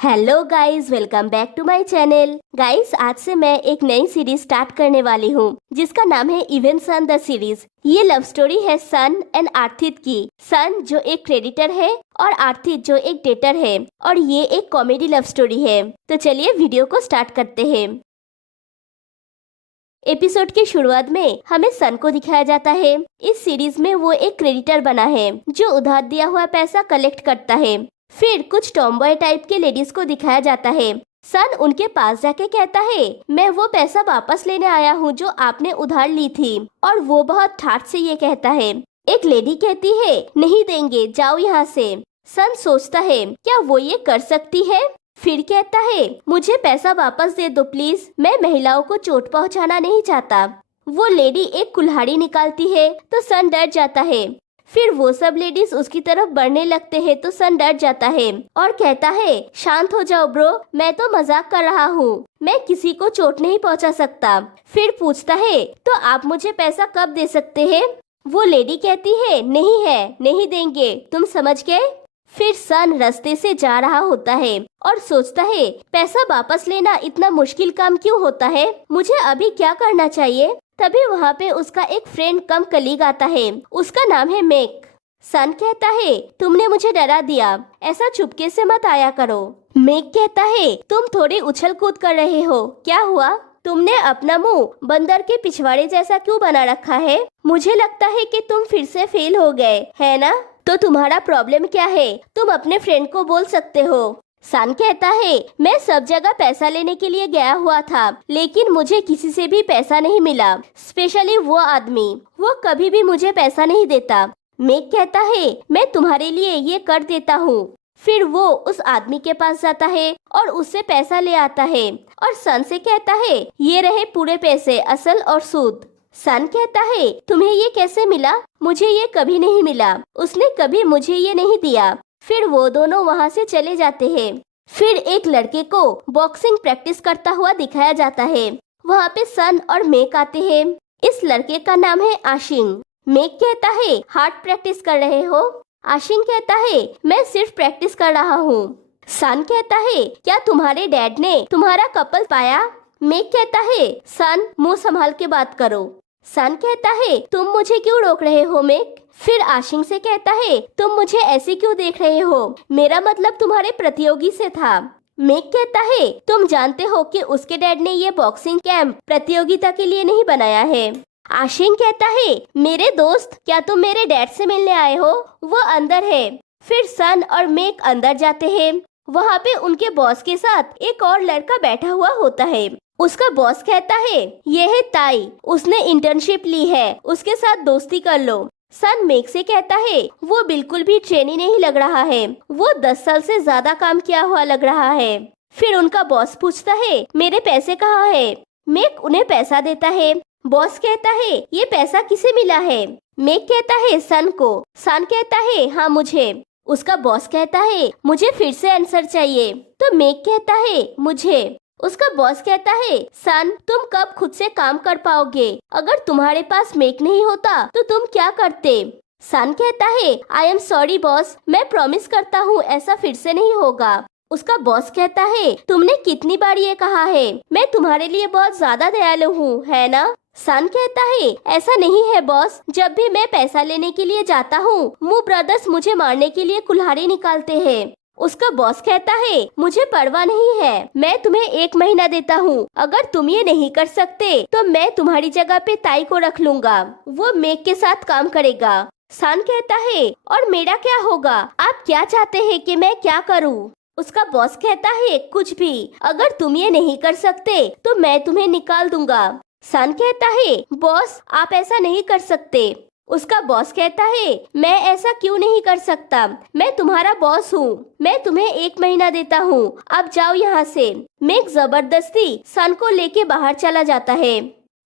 Hello guys, welcome back to my channel. Guys, आज से मैं एक नई सीरीज स्टार्ट करने वाली हूँ जिसका नाम है इवन सन द सीरीज। ये लव स्टोरी है सन एंड आर्थित की। सन जो एक क्रेडिटर है और आर्थित जो एक डेटर है, और ये एक कॉमेडी लव स्टोरी है। तो चलिए वीडियो को स्टार्ट करते हैं। एपिसोड की शुरुआत में हमें सन को दिखाया जाता है। इस सीरीज में वो एक क्रेडिटर बना है जो उधार दिया हुआ पैसा कलेक्ट करता है। फिर कुछ टॉमबॉय टाइप के लेडीज को दिखाया जाता है। सन उनके पास जाके कहता है, मैं वो पैसा वापस लेने आया हूँ जो आपने उधार ली थी। और वो बहुत ठाठ से ये कहता है। एक लेडी कहती है, नहीं देंगे, जाओ यहाँ से। सन सोचता है, क्या वो ये कर सकती है? फिर कहता है, मुझे पैसा वापस दे दो प्लीज, मैं महिलाओं को चोट पहुँचाना नहीं चाहता। वो लेडी एक कुल्हाड़ी निकालती है तो सन डर जाता है। फिर वो सब लेडीज उसकी तरफ बढ़ने लगते हैं तो सन डर जाता है और कहता है, शांत हो जाओ ब्रो, मैं तो मजाक कर रहा हूँ, मैं किसी को चोट नहीं पहुँचा सकता। फिर पूछता है, तो आप मुझे पैसा कब दे सकते हैं? वो लेडी कहती है, नहीं है, नहीं देंगे, तुम समझ गए? फिर सन रास्ते से जा रहा होता है और सोचता है, पैसा वापस लेना इतना मुश्किल काम क्यों होता है, मुझे अभी क्या करना चाहिए? तभी वहाँ पे उसका एक फ्रेंड कम कलीग आता है। उसका नाम है मेक। सन कहता है, तुमने मुझे डरा दिया, ऐसा चुपके से मत आया करो। मेक कहता है, तुम थोड़ी उछल कूद कर रहे हो, क्या हुआ? तुमने अपना मुंह बंदर के पिछवाड़े जैसा क्यों बना रखा है? मुझे लगता है कि तुम फिर से फेल हो गए, है ना? तो तुम्हारा प्रॉब्लम क्या है? तुम अपने फ्रेंड को बोल सकते हो। सन कहता है, मैं सब जगह पैसा लेने के लिए गया हुआ था, लेकिन मुझे किसी से भी पैसा नहीं मिला, स्पेशली वो आदमी, वो कभी भी मुझे पैसा नहीं देता। मेक कहता है, मैं तुम्हारे लिए ये कर देता हूँ। फिर वो उस आदमी के पास जाता है और उससे पैसा ले आता है और सन से कहता है, ये रहे पूरे पैसे, असल और सूद। सन कहता है, तुम्हें ये कैसे मिला? मुझे ये कभी नहीं मिला, उसने कभी मुझे ये नहीं दिया। फिर वो दोनों वहाँ से चले जाते हैं। फिर एक लड़के को बॉक्सिंग प्रैक्टिस करता हुआ दिखाया जाता है। वहाँ पे सन और मेक आते हैं। इस लड़के का नाम है आशिंग। मेक कहता है, हार्ड प्रैक्टिस कर रहे हो? आशिंग कहता है, मैं सिर्फ प्रैक्टिस कर रहा हूँ। सन कहता है, क्या तुम्हारे डैड ने तुम्हारा कपल पाया? मेक कहता है, सन मुंह संभाल के बात करो। सन कहता है, तुम मुझे क्यों रोक रहे हो मेक? फिर आशिंग से कहता है, तुम मुझे ऐसे क्यों देख रहे हो? मेरा मतलब तुम्हारे प्रतियोगी से था। मेक कहता है, तुम जानते हो कि उसके डैड ने ये बॉक्सिंग कैंप प्रतियोगिता के लिए नहीं बनाया है। आशिंग कहता है, मेरे दोस्त, क्या तुम मेरे डैड से मिलने आए हो? वो अंदर है। फिर सन और मेक अंदर जाते हैं। वहाँ पे उनके बॉस के साथ एक और लड़का बैठा हुआ होता है। उसका बॉस कहता है, ये है ताई, उसने इंटर्नशिप ली है, उसके साथ दोस्ती कर लो। सन मेक से कहता है, वो बिल्कुल भी ट्रेनी नहीं लग रहा है, वो 10 साल से ज्यादा काम किया हुआ लग रहा है। फिर उनका बॉस पूछता है, मेरे पैसे कहाँ है? मेक उन्हें पैसा देता है। बॉस कहता है, ये पैसा किसे मिला है? मेक कहता है, सन को। सन कहता है, हाँ मुझे। उसका बॉस कहता है, मुझे फिर से आंसर चाहिए। तो मेक कहता है, मुझे। उसका बॉस कहता है, सन तुम कब खुद से काम कर पाओगे? अगर तुम्हारे पास मेक नहीं होता तो तुम क्या करते? सन कहता है, आई एम सॉरी बॉस, मैं प्रॉमिस करता हूँ ऐसा फिर से नहीं होगा। उसका बॉस कहता है, तुमने कितनी बार ये कहा है, मैं तुम्हारे लिए बहुत ज्यादा दयालु हूँ, है ना? सन कहता है, ऐसा नहीं है बॉस, जब भी मैं पैसा लेने के लिए जाता हूँ, मू ब्रदर्स मुझे मारने के लिए कुल्हाड़ी निकालते हैं। उसका बॉस कहता है, मुझे परवाह नहीं है, मैं तुम्हें 1 महीना देता हूँ, अगर तुम ये नहीं कर सकते तो मैं तुम्हारी जगह पे ताई को रख लूंगा, वो मेक के साथ काम करेगा। सन कहता है, और मेरा क्या होगा? आप क्या चाहते हैं कि मैं क्या करूँ? उसका बॉस कहता है, कुछ भी, अगर तुम ये नहीं कर सकते तो मैं तुम्हें निकाल दूंगा। सन कहता है, बॉस आप ऐसा नहीं कर सकते। उसका बॉस कहता है, मैं ऐसा क्यों नहीं कर सकता, मैं तुम्हारा बॉस हूँ, मैं तुम्हें 1 महीना देता हूँ, अब जाओ यहाँ से। मेक जबरदस्ती सन को लेके बाहर चला जाता है।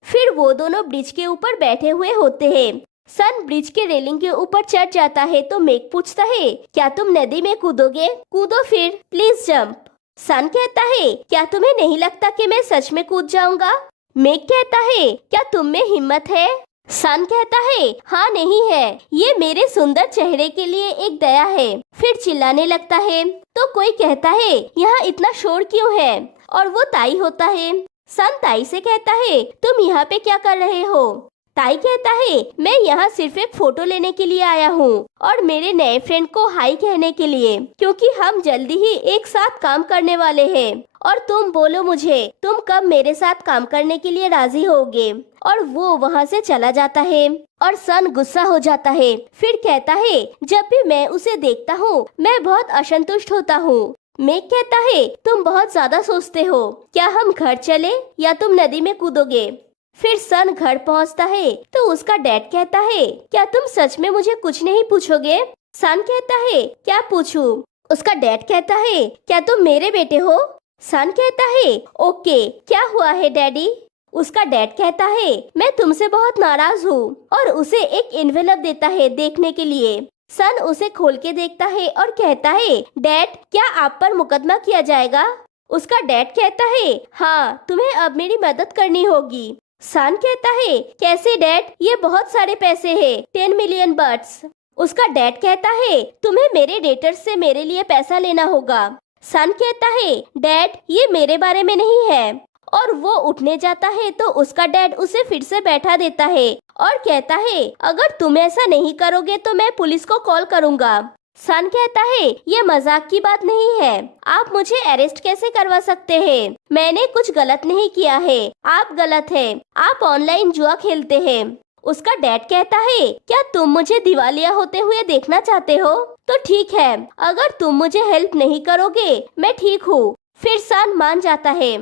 फिर वो दोनों ब्रिज के ऊपर बैठे हुए होते हैं। सन ब्रिज के रेलिंग के ऊपर चढ़ जाता है तो मेक पूछता है, क्या तुम नदी में कूदोगे? कूदो फिर, प्लीज जंप। सन कहता है, क्या तुम्हें नहीं लगता कि मैं सच में कूद जाऊंगा? मेक कहता है, क्या तुम में हिम्मत है? सन कहता है हाँ नहीं है, ये मेरे सुंदर चेहरे के लिए एक दया है। फिर चिल्लाने लगता है। तो कोई कहता है यहाँ इतना शोर क्यों है, और वो ताई होता है। सन ताई से कहता है तुम यहाँ पे क्या कर रहे हो। ताई कहता है मैं यहाँ सिर्फ एक फोटो लेने के लिए आया हूँ और मेरे नए फ्रेंड को हाई कहने के लिए, क्योंकि हम जल्दी ही एक साथ काम करने वाले हैं। और तुम बोलो मुझे तुम कब मेरे साथ काम करने के लिए राजी होगे। और वो वहाँ से चला जाता है और सन गुस्सा हो जाता है। फिर कहता है जब भी मैं उसे देखता हूँ मैं बहुत असंतुष्ट होता हूँ। मेक कहता है तुम बहुत ज्यादा सोचते हो, क्या हम घर चले या तुम नदी में कूदोगे। फिर सन घर पहुंचता है तो उसका डैड कहता है क्या तुम सच में मुझे कुछ नहीं पूछोगे। सन कहता है क्या पूछूं। उसका डैड कहता है क्या तुम मेरे बेटे हो। सन कहता है ओके क्या हुआ है डैडी। उसका डैड कहता है मैं तुमसे बहुत नाराज हूँ, और उसे एक एनवेलप देता है देखने के लिए। सन उसे खोल के देखता है और कहता है डैड क्या आप पर मुकदमा किया जाएगा। उसका डैड कहता है हाँ तुम्हें अब मेरी मदद करनी होगी। सन कहता है कैसे डैड, ये बहुत सारे पैसे हैं, 10 मिलियन बर्ड्स। उसका डैड कहता है तुम्हें मेरे डेटर्स से मेरे लिए पैसा लेना होगा। सन कहता है डैड ये मेरे बारे में नहीं है, और वो उठने जाता है तो उसका डैड उसे फिर से बैठा देता है और कहता है अगर तुम ऐसा नहीं करोगे तो मैं पुलिस को कॉल करूँगा। सन कहता है ये मजाक की बात नहीं है, आप मुझे अरेस्ट कैसे करवा सकते हैं, मैंने कुछ गलत नहीं किया है, आप गलत हैं, आप ऑनलाइन जुआ खेलते हैं। उसका डैड कहता है क्या तुम मुझे दिवालिया होते हुए देखना चाहते हो, तो ठीक है अगर तुम मुझे हेल्प नहीं करोगे मैं ठीक हूँ। फिर सन मान जाता है।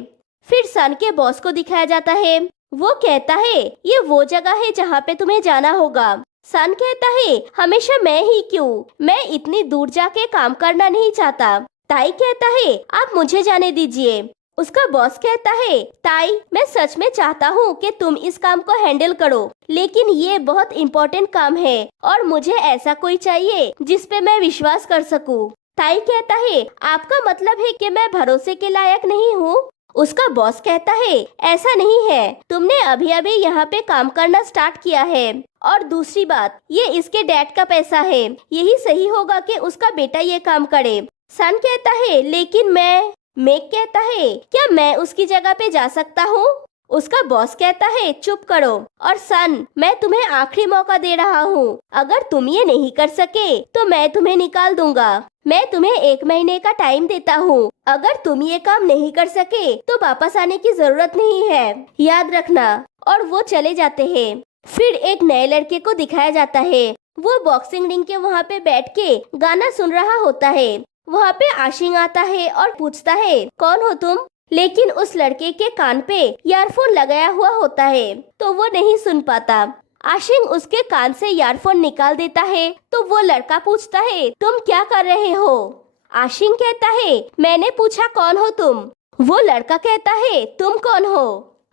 फिर सन के बॉस को दिखाया जाता है। वो कहता है ये वो जगह है जहाँ पे तुम्हें जाना होगा। सन कहता है हमेशा मैं ही क्यों, मैं इतनी दूर जाके काम करना नहीं चाहता। ताई कहता है आप मुझे जाने दीजिए। उसका बॉस कहता है ताई मैं सच में चाहता हूँ कि तुम इस काम को हैंडल करो, लेकिन ये बहुत इम्पोर्टेंट काम है और मुझे ऐसा कोई चाहिए जिस पे मैं विश्वास कर सकूँ। ताई कहता है आपका मतलब है कि मैं भरोसे के लायक नहीं हूँ। उसका बॉस कहता है ऐसा नहीं है, तुमने अभी अभी यहाँ पे काम करना स्टार्ट किया है, और दूसरी बात ये इसके डैड का पैसा है, यही सही होगा कि उसका बेटा ये काम करे। सन कहता है लेकिन मेक कहता है क्या मैं उसकी जगह पे जा सकता हूँ। उसका बॉस कहता है चुप करो, और सन मैं तुम्हें आखिरी मौका दे रहा हूँ, अगर तुम ये नहीं कर सके तो मैं तुम्हें निकाल दूंगा। मैं तुम्हें 1 महीने का टाइम देता हूँ, अगर तुम ये काम नहीं कर सके तो वापस आने की जरूरत नहीं है, याद रखना। और वो चले जाते हैं। फिर एक नए लड़के को दिखाया जाता है। वो बॉक्सिंग रिंग के वहाँ पे बैठ के गाना सुन रहा होता है। वहाँ पे आशिंग आता है और पूछता है कौन हो तुम, लेकिन उस लड़के के कान पे ईयरफोन लगाया हुआ होता है तो वो नहीं सुन पाता। आशिंग उसके कान से ईयरफोन निकाल देता है तो वो लड़का पूछता है तुम क्या कर रहे हो। आशिंग कहता है मैंने पूछा कौन हो तुम। वो लड़का कहता है तुम कौन हो।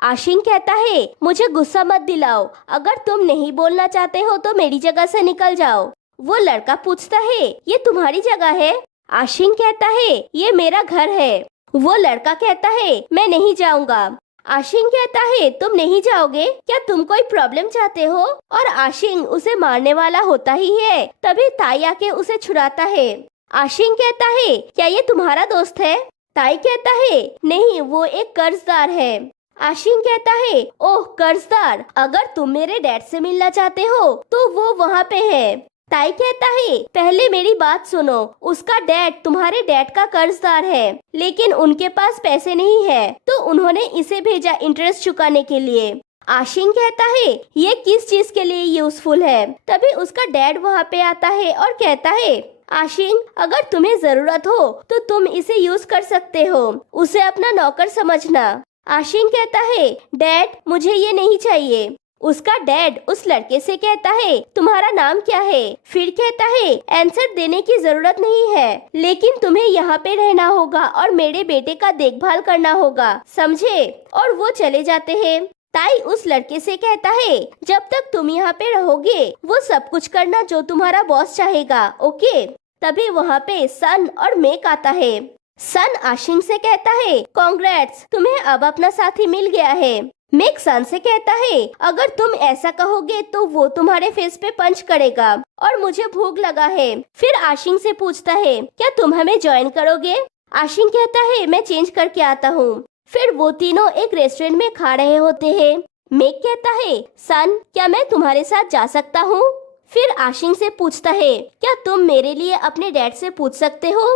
आशिंग कहता है मुझे गुस्सा मत दिलाओ, अगर तुम नहीं बोलना चाहते हो तो मेरी जगह से निकल जाओ। वो लड़का पूछता है ये तुम्हारी जगह है। आशिंग कहता है ये मेरा घर है। वो लड़का कहता है मैं नहीं जाऊंगा। आशिंग कहता है तुम नहीं जाओगे, क्या तुम कोई प्रॉब्लम चाहते हो। और आशिंग उसे मारने वाला होता ही है, तभी ताई आके उसे छुड़ाता है। आशिंग कहता है क्या ये तुम्हारा दोस्त है। ताई कहता है नहीं वो एक कर्जदार है। आशिंग कहता है ओह कर्जदार, अगर तुम मेरे डैड से मिलना चाहते हो तो वो वहाँ पे है। ताई कहता है पहले मेरी बात सुनो, उसका डैड तुम्हारे डैड का कर्जदार है, लेकिन उनके पास पैसे नहीं है तो उन्होंने इसे भेजा इंटरेस्ट चुकाने के लिए। आशिंग कहता है ये किस चीज के लिए यूजफुल है। तभी उसका डैड वहाँ पे आता है और कहता है आशिंग अगर तुम्हें जरूरत हो तो तुम इसे यूज कर सकते हो, उसे अपना नौकर समझना। आशिंग कहता है डैड मुझे ये नहीं चाहिए। उसका डैड उस लड़के से कहता है तुम्हारा नाम क्या है। फिर कहता है आंसर देने की जरूरत नहीं है, लेकिन तुम्हें यहाँ पे रहना होगा और मेरे बेटे का देखभाल करना होगा, समझे। और वो चले जाते हैं। ताई उस लड़के से कहता है जब तक तुम यहाँ पे रहोगे वो सब कुछ करना जो तुम्हारा बॉस चाहेगा, ओके। तभी वहाँ पे सन और मेक आता है। सन आशिंग से कहता है कांग्रेट्स, तुम्हें अब अपना साथी मिल गया है। मेक सन से कहता है अगर तुम ऐसा कहोगे तो वो तुम्हारे फेस पे पंच करेगा और मुझे भूख लगा है। फिर आशिंग से पूछता है क्या तुम हमें ज्वाइन करोगे। आशिंग कहता है मैं चेंज करके आता हूँ। फिर वो तीनों एक रेस्टोरेंट में खा रहे होते हैं। मेक कहता है सन क्या मैं तुम्हारे साथ जा सकता हूँ। फिर आशिंग से पूछता है क्या तुम मेरे लिए अपने डैड से पूछ सकते हो।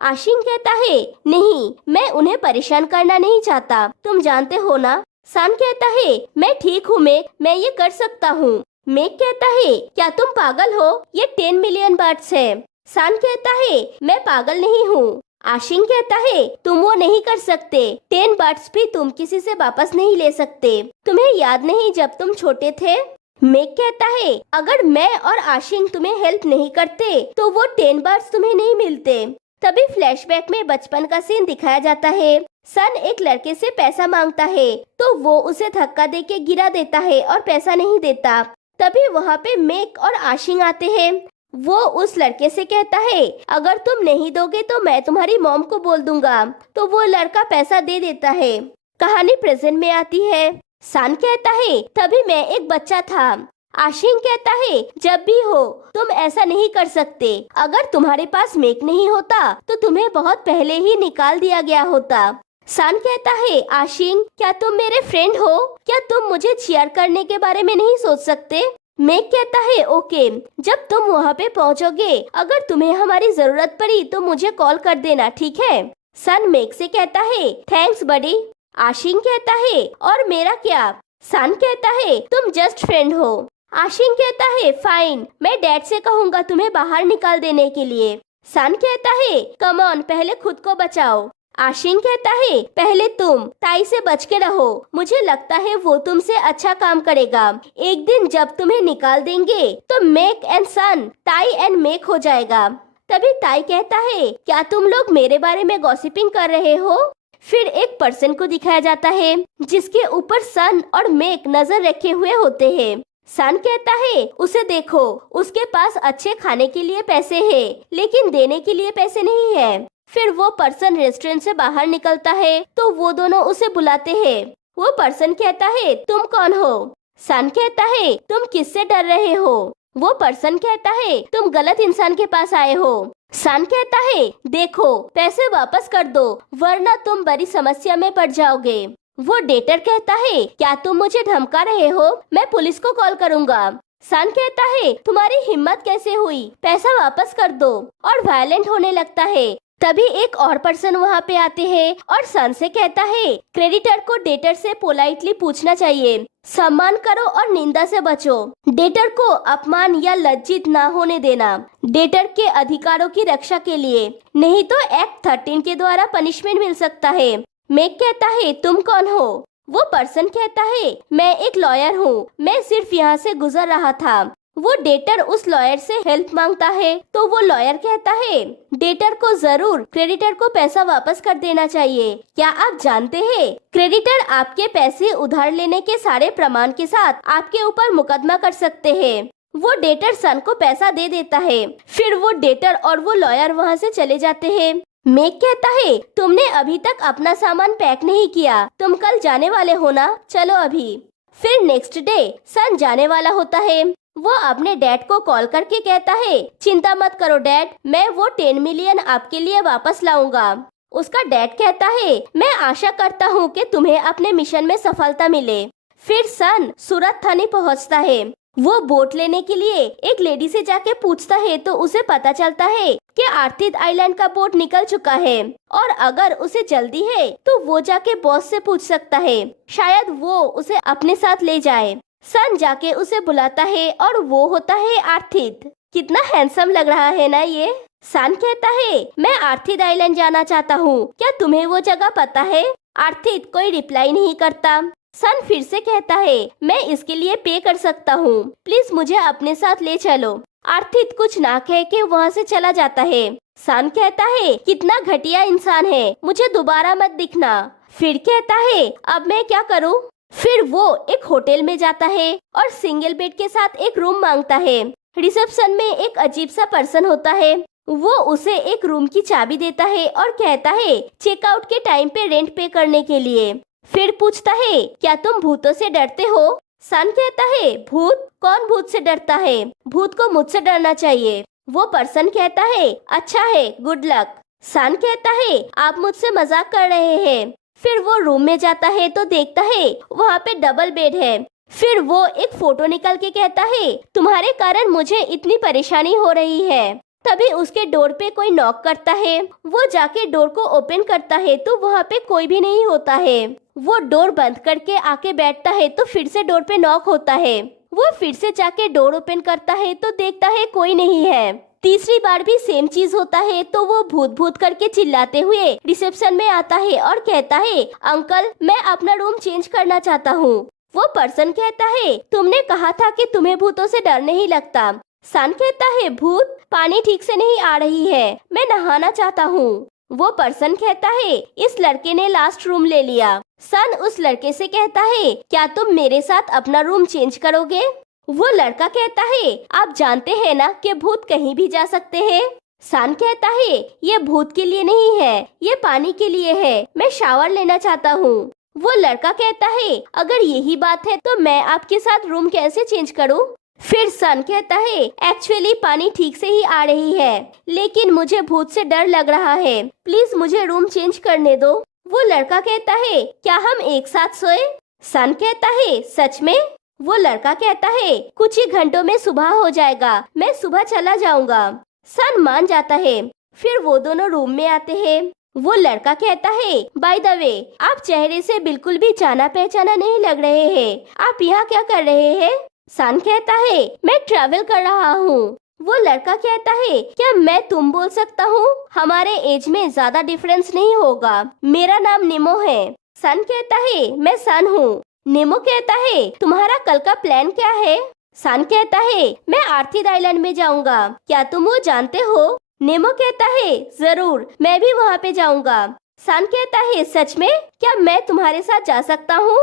आशिंग कहता है नहीं, मैं उन्हें परेशान करना नहीं चाहता, तुम जानते हो ना। सन कहता है मैं ठीक हूँ मेक, मैं ये कर सकता हूँ। मेक कहता है क्या तुम पागल हो, ये 10 मिलियन बर्ड्स है। सन कहता है मैं पागल नहीं हूँ। आशिंग कहता है तुम वो नहीं कर सकते, 10 बर्ड्स भी तुम किसी से वापस नहीं ले सकते, तुम्हें याद नहीं जब तुम छोटे थे। मेक कहता है अगर मैं और आशिंग तुम्हें हेल्प नहीं करते तो वो 10 बर्ड्स तुम्हें नहीं मिलते। तभी फ्लैशबैक में बचपन का सीन दिखाया जाता है। सन एक लड़के से पैसा मांगता है तो वो उसे धक्का देके गिरा देता है और पैसा नहीं देता। तभी वहाँ पे मेक और आशिंग आते हैं। वो उस लड़के से कहता है अगर तुम नहीं दोगे तो मैं तुम्हारी मॉम को बोल दूंगा। तो वो लड़का पैसा दे देता है। कहानी प्रेजेंट में आती है। सन कहता है तभी मैं एक बच्चा था। आशिंग कहता है जब भी हो तुम ऐसा नहीं कर सकते, अगर तुम्हारे पास मेक नहीं होता तो तुम्हें बहुत पहले ही निकाल दिया गया होता। सन कहता है आशिंग क्या तुम मेरे फ्रेंड हो, क्या तुम मुझे चीयर करने के बारे में नहीं सोच सकते। मेक कहता है ओके, जब तुम वहाँ पे पहुँचोगे अगर तुम्हें हमारी जरूरत पड़ी तो मुझे कॉल कर देना, ठीक है। सन मेक से कहता है थैंक्स बडी। आशिंग कहता है और मेरा क्या। सन कहता है तुम जस्ट फ्रेंड हो। आशिंग कहता है फाइन, मैं डैड से कहूँगा तुम्हें बाहर निकाल देने के लिए। सन कहता है कम ऑन, पहले खुद को बचाओ। आशिंग कहता है पहले तुम ताई से बच के रहो, मुझे लगता है वो तुमसे अच्छा काम करेगा। एक दिन जब तुम्हें निकाल देंगे तो मेक एंड सन ताई एंड मेक हो जाएगा। तभी ताई कहता है क्या तुम लोग मेरे बारे में गॉसिपिंग कर रहे हो। फिर एक पर्सन को दिखाया जाता है जिसके ऊपर सन और मेक नजर रखे हुए होते हैं। सन कहता है उसे देखो, उसके पास अच्छे खाने के लिए पैसे हैं, लेकिन देने के लिए पैसे नहीं है। फिर वो पर्सन रेस्टोरेंट से बाहर निकलता है तो वो दोनों उसे बुलाते हैं। वो पर्सन कहता है तुम कौन हो। सन कहता है तुम किससे डर रहे हो। वो पर्सन कहता है तुम गलत इंसान के पास आए हो। सन कहता है देखो पैसे वापस कर दो वरना तुम बड़ी समस्या में पड़ जाओगे। वो डेटर कहता है क्या तुम मुझे धमका रहे हो, मैं पुलिस को कॉल करूँगा। सन कहता है तुम्हारी हिम्मत कैसे हुई, पैसा वापस कर दो, और वायलेंट होने लगता है। तभी एक और पर्सन वहाँ पे आते हैं और सन से कहता है क्रेडिटर को डेटर से पोलाइटली पूछना चाहिए, सम्मान करो और निंदा से बचो, डेटर को अपमान या लज्जित ना होने देना, डेटर के अधिकारों की रक्षा के लिए, नहीं तो एक्ट 13 के द्वारा पनिशमेंट मिल सकता है। मेक कहता है तुम कौन हो। वो पर्सन कहता है मैं एक लॉयर हूँ, मैं सिर्फ यहाँ से गुजर रहा था। वो डेटर उस लॉयर से हेल्प मांगता है तो वो लॉयर कहता है डेटर को जरूर क्रेडिटर को पैसा वापस कर देना चाहिए। क्या आप जानते हैं क्रेडिटर आपके पैसे उधार लेने के सारे प्रमाण के साथ आपके ऊपर मुकदमा कर सकते हैं। वो डेटर सन को पैसा दे देता है। फिर वो डेटर और वो लॉयर वहाँ से चले जाते हैं। मेक कहता है तुमने अभी तक अपना सामान पैक नहीं किया, तुम कल जाने वाले हो ना, चलो अभी। फिर नेक्स्ट डे सन जाने वाला होता है। वो अपने डैड को कॉल करके कहता है चिंता मत करो डैड, मैं वो 10 मिलियन आपके लिए वापस लाऊंगा। उसका डैड कहता है मैं आशा करता हूँ कि तुम्हें अपने मिशन में सफलता मिले। फिर सन सूरत थाने पहुँचता है। वो बोट लेने के लिए एक लेडी से जाके पूछता है तो उसे पता चलता है कि आर्थिक आइलैंड का बोट निकल चुका है और अगर उसे जल्दी है तो वो जाके बॉस से पूछ सकता है, शायद वो उसे अपने साथ ले जाए। सन जाके उसे बुलाता है और वो होता है आर्थिक। कितना हैंडसम लग रहा है ना ये। सन कहता है मैं आर्थिक आइलैंड जाना चाहता हूँ, क्या तुम्हें वो जगह पता है। आर्थिक कोई रिप्लाई नहीं करता। सन फिर से कहता है मैं इसके लिए पे कर सकता हूँ, प्लीज मुझे अपने साथ ले चलो। आर्थिक कुछ ना कह के वहाँ से चला जाता है। सन कहता है कितना घटिया इंसान है, मुझे दोबारा मत दिखना। फिर कहता है अब मैं क्या करूँ। फिर वो एक होटल में जाता है और सिंगल बेड के साथ एक रूम मांगता है। रिसेप्शन में एक अजीब सा पर्सन होता है। वो उसे एक रूम की चाबी देता है और कहता है चेकआउट के टाइम पे रेंट पे करने के लिए। फिर पूछता है क्या तुम भूतों से डरते हो? सन कहता है भूत? कौन भूत से डरता है? भूत को मुझसे डरना चाहिए। वो पर्सन कहता है अच्छा है, गुड लक। सन कहता है आप मुझसे मजाक कर रहे हैं। फिर वो रूम में जाता है तो देखता है वहाँ पे डबल बेड है। फिर वो एक फोटो निकल के कहता है तुम्हारे कारण मुझे इतनी परेशानी हो रही है। तभी उसके डोर पे कोई नॉक करता है। वो जाके डोर को ओपन करता है तो वहाँ पे कोई भी नहीं होता है। वो डोर बंद करके आके बैठता है तो फिर से डोर पे नॉक होता है। वो फिर से जाके डोर ओपन करता है तो देखता है कोई नहीं है। तीसरी बार भी सेम चीज होता है तो वो भूत भूत करके चिल्लाते हुए रिसेप्शन में आता है और कहता है अंकल मैं अपना रूम चेंज करना चाहता हूँ। वो पर्सन कहता है तुमने कहा था कि तुम्हें भूतों से डर नहीं लगता। सन कहता है भूत? पानी ठीक से नहीं आ रही है, मैं नहाना चाहता हूँ। वो पर्सन कहता है इस लड़के ने लास्ट रूम ले लिया। सन उस लड़के से कहता है क्या तुम मेरे साथ अपना रूम चेंज करोगे? वो लड़का कहता है आप जानते हैं ना कि भूत कहीं भी जा सकते हैं। सन कहता है ये भूत के लिए नहीं है, ये पानी के लिए है, मैं शावर लेना चाहता हूँ। वो लड़का कहता है अगर यही बात है तो मैं आपके साथ रूम कैसे चेंज करूँ? फिर सन कहता है एक्चुअली पानी ठीक से ही आ रही है लेकिन मुझे भूत से डर लग रहा है, प्लीज मुझे रूम चेंज करने दो। वो लड़का कहता है क्या हम एक साथ सोए? सन कहता है सच में? वो लड़का कहता है कुछ ही घंटों में सुबह हो जाएगा, मैं सुबह चला जाऊंगा। सन मान जाता है। फिर वो दोनों रूम में आते हैं। वो लड़का कहता है बाय द वे आप चेहरे से बिल्कुल भी जाना पहचाना नहीं लग रहे हैं, आप यहाँ क्या कर रहे हैं? सन कहता है मैं ट्रैवल कर रहा हूँ। वो लड़का कहता है क्या मैं तुम बोल सकता हूँ? हमारे एज में ज्यादा डिफरेंस नहीं होगा, मेरा नाम निमो है। सन कहता है मैं सन हूँ। निमो कहता है तुम्हारा कल का प्लान क्या है? सन कहता है मैं आर्थिड आइलैंड में जाऊंगा, क्या तुम वो जानते हो? निमो कहता है जरूर, मैं भी वहाँ पे जाऊंगा। सन कहता है सच में? क्या मैं तुम्हारे साथ जा सकता हूँ?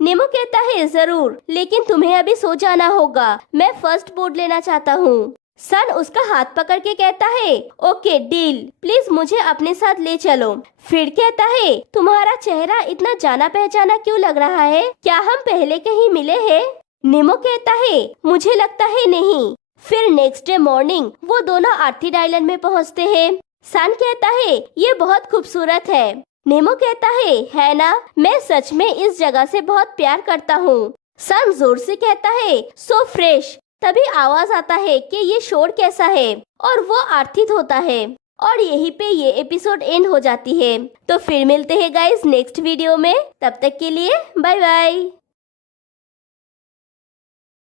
निमो कहता है जरूर, लेकिन तुम्हें अभी सो जाना होगा, मैं फर्स्ट बोर्ड लेना चाहता हूँ। सन उसका हाथ पकड़ के कहता है ओके डील, प्लीज मुझे अपने साथ ले चलो। फिर कहता है तुम्हारा चेहरा इतना जाना पहचाना क्यों लग रहा है, क्या हम पहले कहीं मिले हैं? निमो कहता है मुझे लगता है नहीं। फिर नेक्स्ट डे मॉर्निंग वो दोनों आर्थिड आइलैंड में पहुँचते हैं। सन कहता है ये बहुत खूबसूरत है। निमो कहता है ना, मैं सच में इस जगह से बहुत प्यार करता हूँ। सन जोर से कहता है सो फ्रेश। तभी आवाज आता है कि ये शोर कैसा है और वो आर्थित होता है और यहीं पे ये एपिसोड एंड हो जाती है। तो फिर मिलते हैं गाइस नेक्स्ट वीडियो में, तब तक के लिए बाय बाय।